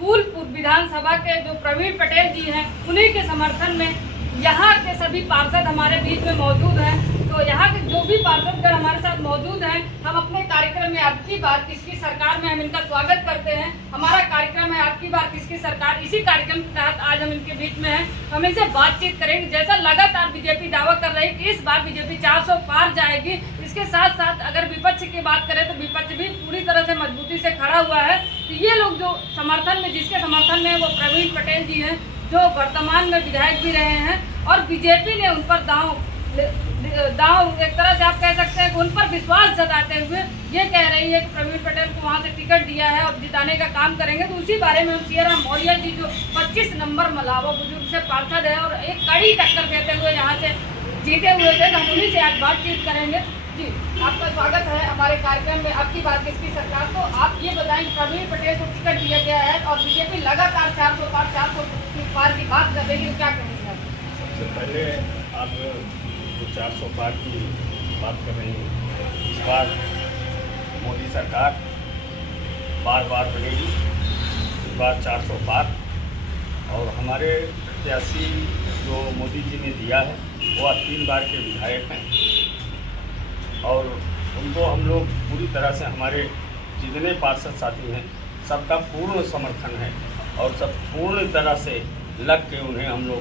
फूलपुर विधानसभा के जो प्रवीण पटेल जी हैं, उन्हीं के समर्थन में यहाँ के सभी पार्षद हमारे बीच में मौजूद हैं। तो यहाँ के जो भी पार्षदगण हमारे साथ मौजूद हैं, हम अपने कार्यक्रम में आपकी बात किसकी सरकार में हम इनका स्वागत करते हैं। हमारा कार्यक्रम है आपकी बात किसकी सरकार। इसी कार्यक्रम के तहत आज हम इनके बीच में हैं, हम इनसे बातचीत करेंगे। जैसा लगातार बीजेपी दावा कर रही है कि इस बार बीजेपी 400 पार जाएगी, इसके साथ साथ अगर विपक्ष की बात करें तो विपक्ष भी पूरी तरह से मजबूती से खड़ा हुआ है। तो ये लोग जो समर्थन में, जिसके समर्थन में वो प्रवीण पटेल जी हैं, जो वर्तमान में विधायक भी रहे हैं, और बीजेपी ने उन पर दांव एक तरह से आप कह सकते हैं कि उन पर विश्वास जताते हुए ये कह रही है कि प्रवीण पटेल को वहाँ से टिकट दिया है और जिताने का काम करेंगे। तो उसी बारे में हम सियाराम मौर्य जी जो 25 नंबर मलावा बुजुर्ग से पार्षद है और एक कड़ी टक्कर देते हुए यहाँ से जीते हुए थे, हम उन्हीं से आज बातचीत करेंगे। जी, आपका स्वागत है हमारे कार्यक्रम में आपकी बात किसकी सरकार। तो आप ये बताएं, प्रवीण पटेल को टिकट दिया गया है और बीजेपी लगातार 400 पार की बात कर रही है, क्या कहेंगे आप? सबसे पहले आप जो 400 पार की बात कर रही हैं, इस बार मोदी सरकार बार बनेगी, इस बार 400 पार। और हमारे प्रत्याशी जो मोदी जी ने दिया है वो 3 बार के विधायक हैं और उनको हम लोग पूरी तरह से, हमारे जितने पार्षद साथी हैं सबका पूर्ण समर्थन है और सब पूर्ण तरह से लग के उन्हें हम लोग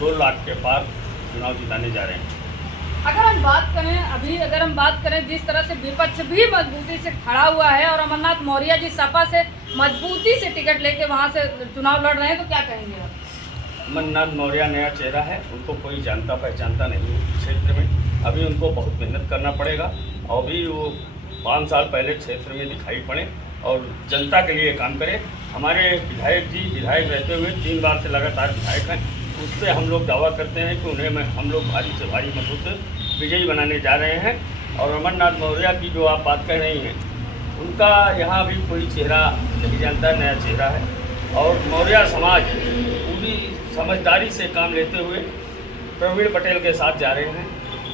2 लाख के पार चुनाव जिताने जा रहे हैं। अगर हम बात करें जिस तरह से विपक्ष भी मजबूती से खड़ा हुआ है और अमरनाथ मौर्य जी सपा से मजबूती से टिकट लेके वहां से चुनाव लड़ रहे हैं, तो क्या कहेंगे आप? अमरनाथ मौर्य नया चेहरा है, उनको कोई जानता पहचानता नहीं है क्षेत्र में। अभी उनको बहुत मेहनत करना पड़ेगा और अभी वो 5 साल पहले क्षेत्र में दिखाई पड़े और जनता के लिए काम करें। हमारे विधायक जी विधायक रहते हुए 3 बार से लगातार विधायक हैं, उससे हम लोग दावा करते हैं कि उन्हें हम लोग भारी से भारी मतों से विजयी बनाने जा रहे हैं। और अमरनाथ मौर्य की जो आप बात कर रही हैं, उनका यहाँ भी कोई चेहरा नहीं जानता, नया चेहरा है। और मौर्य समाज पूरी समझदारी से काम लेते हुए प्रवीण पटेल के साथ जा रहे हैं।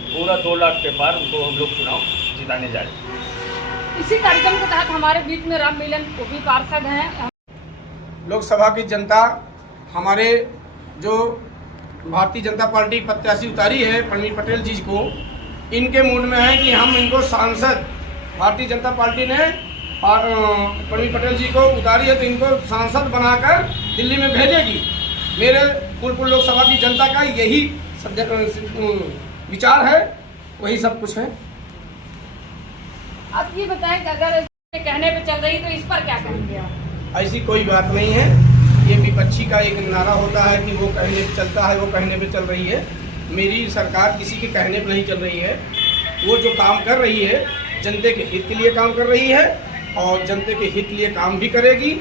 पूरा 2 लाख के पार उनको हम लोग चुनाव जिताने जा रहे हैं। इसी कार्यक्रम के तहत हमारे बीच में राम मिलन वो भी पार्षद हैं। लोकसभा की जनता हमारे जो भारतीय जनता पार्टी प्रत्याशी उतारी है प्रवीण पटेल जी को, इनके मूड में है कि हम इनको सांसद, भारतीय जनता पार्टी ने प्रवीण पटेल जी को उतारी है तो इनको सांसद बनाकर दिल्ली में भेजेगी। मेरे फूलपुर लोकसभा की जनता का यही विचार है, वही सब कुछ है। आप ये बताएं कि अगर कहने पे चल रही तो इस पर क्या कहेंगे आप? ऐसी कोई बात नहीं है, ये विपक्षी का एक नारा होता है कि वो कहने पे चलता है, वो कहने पे चल रही है। मेरी सरकार किसी के कहने पे नहीं चल रही है, वो जो काम कर रही है जनता के हित के लिए काम कर रही है और जनता के हित के लिए काम भी करेगी।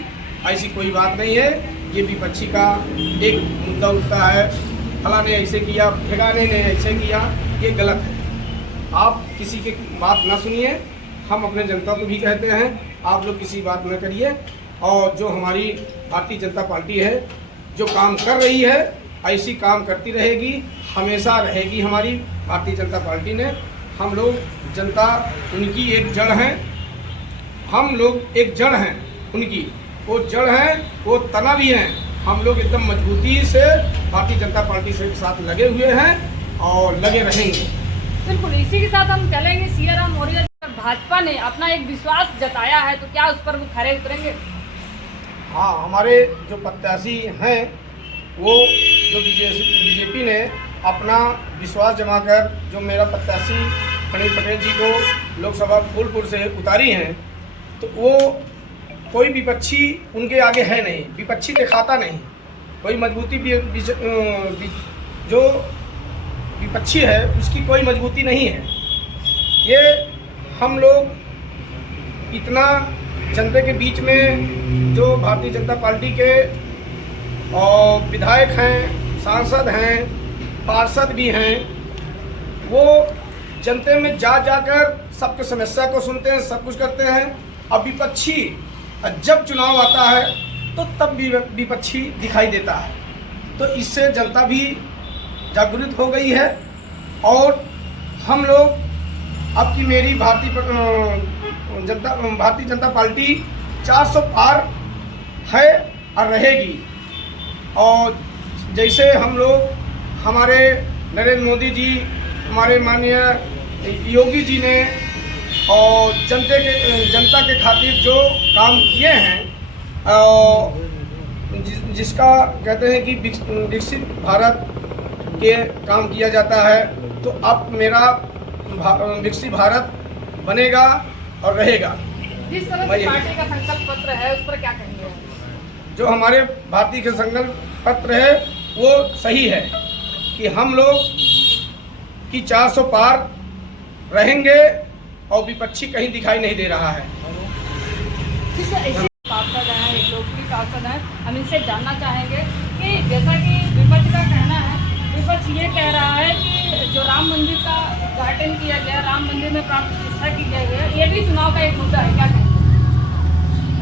ऐसी कोई बात नहीं है। ये विपक्षी का एक मुद्दा उठता है, फलाने ऐसे किया, ठेगाने ने ऐसे किया, ये गलत है। आप किसी की बात ना सुनिए, हम अपने जनता को भी कहते हैं आप लोग किसी बात न करिए। और जो हमारी भारतीय जनता पार्टी है जो काम कर रही है ऐसी काम करती रहेगी, हमेशा रहेगी हमारी भारतीय जनता पार्टी ने। हम लोग जनता उनकी एक जड़ हैं, हम लोग एक जड़ हैं उनकी, वो जड़ हैं, वो तना भी हैं। हम लोग एकदम मजबूती से भारतीय जनता पार्टी से साथ लगे हुए हैं और लगे रहेंगे। बिल्कुल, इसी के साथ हम चलेंगे। सियाराम मौर्य भाजपा ने अपना एक विश्वास जताया है, तो क्या उस पर वो खरे उतरेंगे? हाँ, हमारे जो प्रत्याशी हैं वो जो बीजेपी ने अपना विश्वास जमाकर जो मेरा प्रत्याशी प्रवीण पटेल जी को लोकसभा फूलपुर से उतारी हैं, तो वो कोई विपक्षी उनके आगे है नहीं, विपक्षी दिखाता नहीं, कोई मजबूती जो विपक्षी है उसकी कोई मजबूती नहीं है। ये हम लोग इतना जनता के बीच में जो भारतीय जनता पार्टी के और विधायक हैं, सांसद हैं, पार्षद भी हैं, वो जनता में जाकर सबके समस्या को सुनते हैं, सब कुछ करते हैं। अब विपक्षी जब चुनाव आता है तो तब भी विपक्षी दिखाई देता है, तो इससे जनता भी जागरूक हो गई है। और हम लोग अब की मेरी भारतीय जनता पार्टी 400 पार है और रहेगी। और जैसे हम लोग हमारे नरेंद्र मोदी जी, हमारे माननीय योगी जी ने और जनता के खातिर जो काम किए हैं, जिसका कहते हैं कि विकसित भारत के काम किया जाता है, तो अब मेरा विकसित भारत बनेगा और रहेगा। जिस तरह से पार्टी का संकल्प पत्र है उस पर क्या कहेंगे? जो हमारे भारतीय के संकल्प पत्र है वो सही है कि हम लोग की 400 पार रहेंगे और विपक्षी कहीं दिखाई नहीं दे रहा है। पार्षद हैं, एक लोकप्रिय पार्षद हैं, हम इनसे जानना चाहेंगे कि जैसा कि विपक्ष का कहना है, विपक्ष ये कह रहा है कि जो राम मंदिर का उद्घाटन किया गया, राम मंदिर में प्राण प्रतिष्ठा की गई, ये भी चुनाव का एक मुद्दा है, क्या कहेंगे?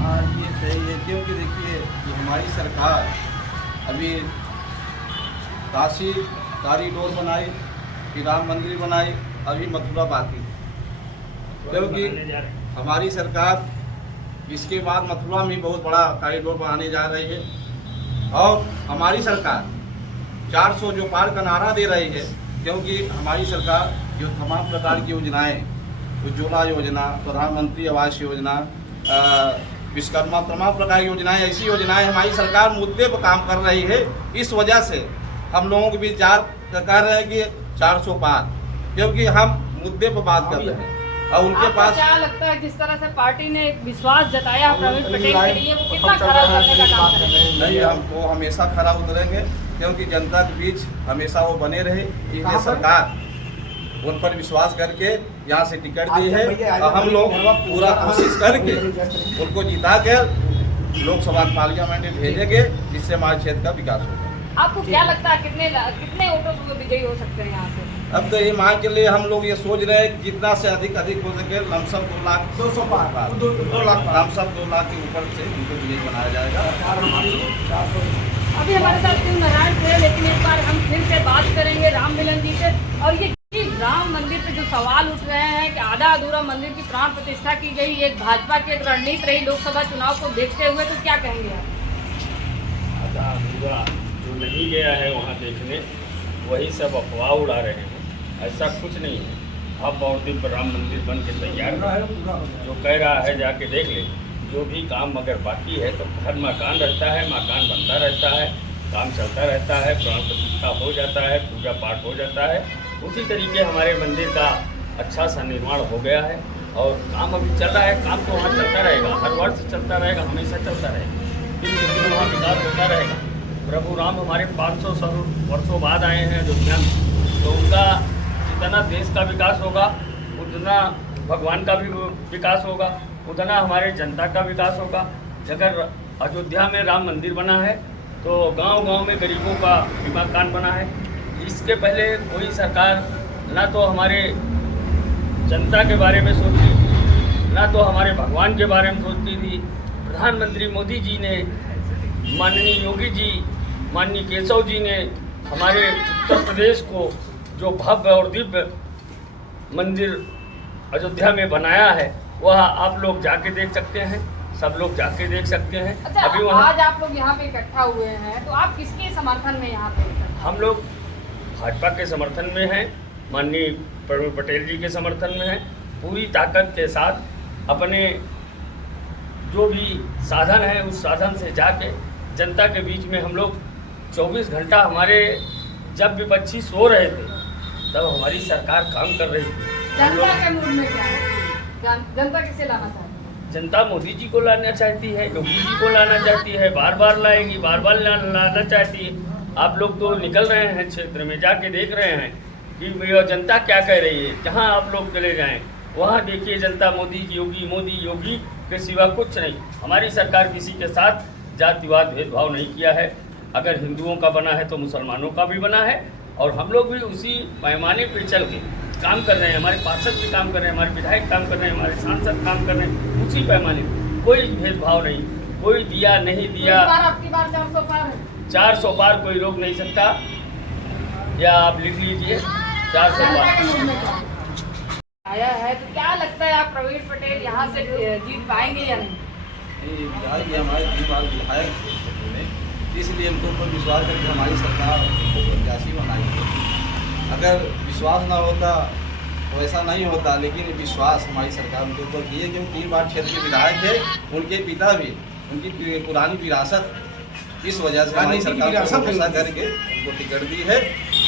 हाँ, ये सही है, क्योंकि देखिए कि हमारी सरकार अभी काशी कॉरिडोर बनाई, फिर राम मंदिर बनाई, अभी मथुरा बाकी, क्योंकि हमारी सरकार इसके बाद मथुरा में बहुत बड़ा कॉरिडोर बनाने जा रही है। और हमारी सरकार 400 जो पार का नारा दे रही है, क्योंकि हमारी सरकार जो तमाम प्रकार की योजनाएं, उज्ज्वला योजना, प्रधानमंत्री आवास योजना, विश्वकर्मा, तमाम प्रकार की योजनाएं, ऐसी योजनाएं हमारी सरकार मुद्दे पर काम कर रही है। इस वजह से हम लोगों के बीच कह रहे हैं कि 400 पार, क्योंकि हम मुद्दे पर बात कर रहे हैं। और उनके पास क्या लगता है जिस तरह से पार्टी ने विश्वास जताया प्रवीण पटेल के लिए, वो कितना खरा उतरने का काम करेंगे? नहीं, हम तो हमेशा खरा उतरेंगे, क्योंकि जनता के बीच हमेशा वो बने रहे। ये सरकार उन पर विश्वास करके यहाँ से टिकट दी है और हम लोग पूरा कोशिश करके उनको जिता कर लोकसभा पार्लियामेंट में भेजेंगे, जिससे हमारे क्षेत्र का विकास होगा। आपको क्या लगता है कितने वोटों से विजयी हो सकते हैं यहाँ से? अब तो ये मान के लिए हम लोग ये सोच रहे हैं कि जितना से अधिक हो सके, लमसम 2 लाख 200 पार, 2 लाख लमसम 2 लाख के ऊपर से उनको विजयी बनाया जाएगा। अभी हमारे साथ शिव नारायण थे, लेकिन एक बार हम फिर से बात करेंगे राम मिलन जी से। और ये राम मंदिर पे जो सवाल उठ रहे हैं कि आधा अधूरा मंदिर की प्राण प्रतिष्ठा की गई, एक भाजपा की एक रणनीति रही लोकसभा चुनाव को देखते हुए, तो क्या कहेंगे आप? आधा अधूरा जो नहीं गया है वहाँ देखने, वही सब अफवाह उड़ा रहे हैं। ऐसा कुछ नहीं है। अब और दिन पर राम मंदिर बन के तैयार है, जो कह रहा है जाके देख ले। जो भी काम अगर बाकी है तो हर मकान रहता है, मकान बनता रहता है, काम चलता रहता है, प्राण प्रतिष्ठा हो जाता है, पूजा पाठ हो जाता है। उसी तरीके हमारे मंदिर का अच्छा सा निर्माण हो गया है और काम अभी चल रहा है। काम तो वहाँ चलता रहेगा, हर वर्ष चलता रहेगा, हमेशा चलता रहेगा। दिन के दिन वहाँ विकास होता रहेगा। प्रभु राम हमारे 500 वर्षों बाद आए हैं अयोध्या में, तो उनका जितना देश का विकास होगा, उतना भगवान का भी विकास होगा, उतना हमारे जनता का विकास होगा। अगर अयोध्या में राम मंदिर बना है तो गांव-गांव में गरीबों का बीमा कान बना है। इसके पहले कोई सरकार ना तो हमारे जनता के बारे में सोचती थी, ना तो हमारे भगवान के बारे में सोचती थी। प्रधानमंत्री मोदी जी ने, माननीय योगी जी, माननीय केशव जी ने हमारे उत्तर प्रदेश को जो भव्य और दिव्य मंदिर अयोध्या में बनाया है, वह आप लोग जाके देख सकते हैं, सब लोग जाके देख सकते हैं। अच्छा, अभी वहाँ आज आप लोग यहाँ पे इकट्ठा हुए हैं, तो आप किसके समर्थन में यहाँ पे? हम लोग भाजपा के समर्थन में हैं, माननीय प्रवीण पटेल जी के समर्थन में हैं। पूरी ताकत के साथ अपने जो भी साधन है उस साधन से जाके जनता के बीच में हम लोग 24 घंटा, हमारे जब विपक्षी सो रहे थे तब हमारी सरकार काम कर रही थी। जनता के मूड में क्या है? जनता किसे लाना चाहती है? जनता मोदी जी को लाना चाहती है, योगी जी को लाना चाहती है, बार बार लाएगी, बार बार लाना चाहती है। आप लोग तो निकल रहे हैं क्षेत्र में, जाके देख रहे हैं कि जनता क्या कह रही है। जहाँ आप लोग चले जाएं वहाँ देखिए जनता मोदी योगी के सिवा कुछ नहीं। हमारी सरकार किसी के साथ जातिवाद भेदभाव नहीं किया है। अगर हिंदुओं का बना है तो मुसलमानों का भी बना है, और हम लोग भी उसी पैमाने पर चल के काम कर रहे हैं। हमारे पार्षद भी काम कर रहे हैं, हमारे विधायक काम कर रहे हैं, हमारे सांसद काम कर रहे हैं, उसी पैमाने पर। कोई भेदभाव नहीं, कोई दिया नहीं दिया। आपकी बार 400 पार है? 400 पार कोई रोक नहीं सकता, या आप लिख लीजिए 400 पार आया है। तो क्या लगता है आप प्रवीण पटेल यहाँ से जीत पाएंगे या नहीं? हमारे विधायक इसलिए उनके ऊपर विश्वास करके हमारी सरकार उनको प्रत्याशी बनाई है। अगर विश्वास ना होता तो ऐसा नहीं होता, लेकिन विश्वास हमारी सरकार उनके ऊपर की है क्योंकि 3 बार क्षेत्र के विधायक है, उनके पिता भी, उनकी पुरानी विरासत, इस वजह से हमारी सरकार को भरोसा करके उनको टिकट दी है।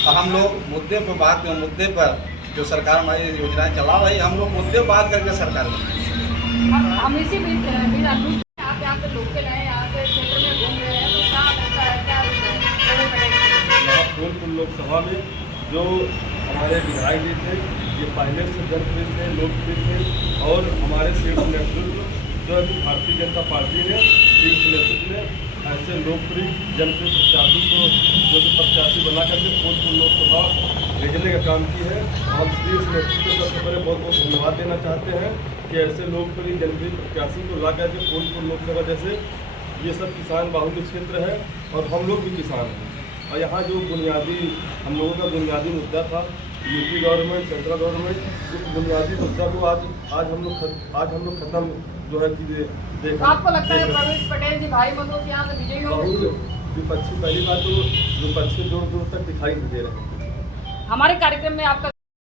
और हम लोग मुद्दे पर बात में, मुद्दे पर जो सरकार हमारी योजनाएं चला रही है, हम लोग मुद्दे पर बात करके सरकार बनाएंगे। हम इसी बीच आप यहाँ पे लोकल हैं, यहाँ पे क्षेत्र में घूम रहे हैं, तो क्या लगता है, क्या प्रवीण पटेल जी? यहाँ फूलपुर लोकसभा में जो हमारे विधायक जी थे, ये पहले से जनप्रिय थे, लोकप्रिय थे और हमारे शीर्ष नेतृत्व जो है भारतीय जनता पार्टी ने शीर्ष नेतृत्व ने ऐसे लोकप्रिय जनप्रिय प्रत्याशी को जो कि प्रत्याशी बना करके फूलपुर लोकसभा भेजने का काम की है। हम शीर्ष नेतृत्व को सबसे पहले बहुत बहुत धन्यवाद देना चाहते हैं कि ऐसे लोकप्रिय जनप्रिय प्रत्याशी को ला करके फूलपुर लोकसभा जैसे ये सब किसान बाहुल्य क्षेत्र है और हम लोग भी किसान हैं। और यहाँ जो बुनियादी हम लोगों का बुनियादी मुद्दा था यूपी गवर्नमेंट, सेंट्रल गवर्नमेंट, उस बुनियादी मुद्दा को आज हम लोग खत्म जो है कि देखा। आपको लगता है प्रवीण पटेल जी भाई मनोज यहाँ से विजयी होंगे? बहुत विपक्षी, पहली बात तो विपक्षी दूर दूर तक दिखाई नहीं दे रहे हैं। हमारे कार्यक्रम में आपका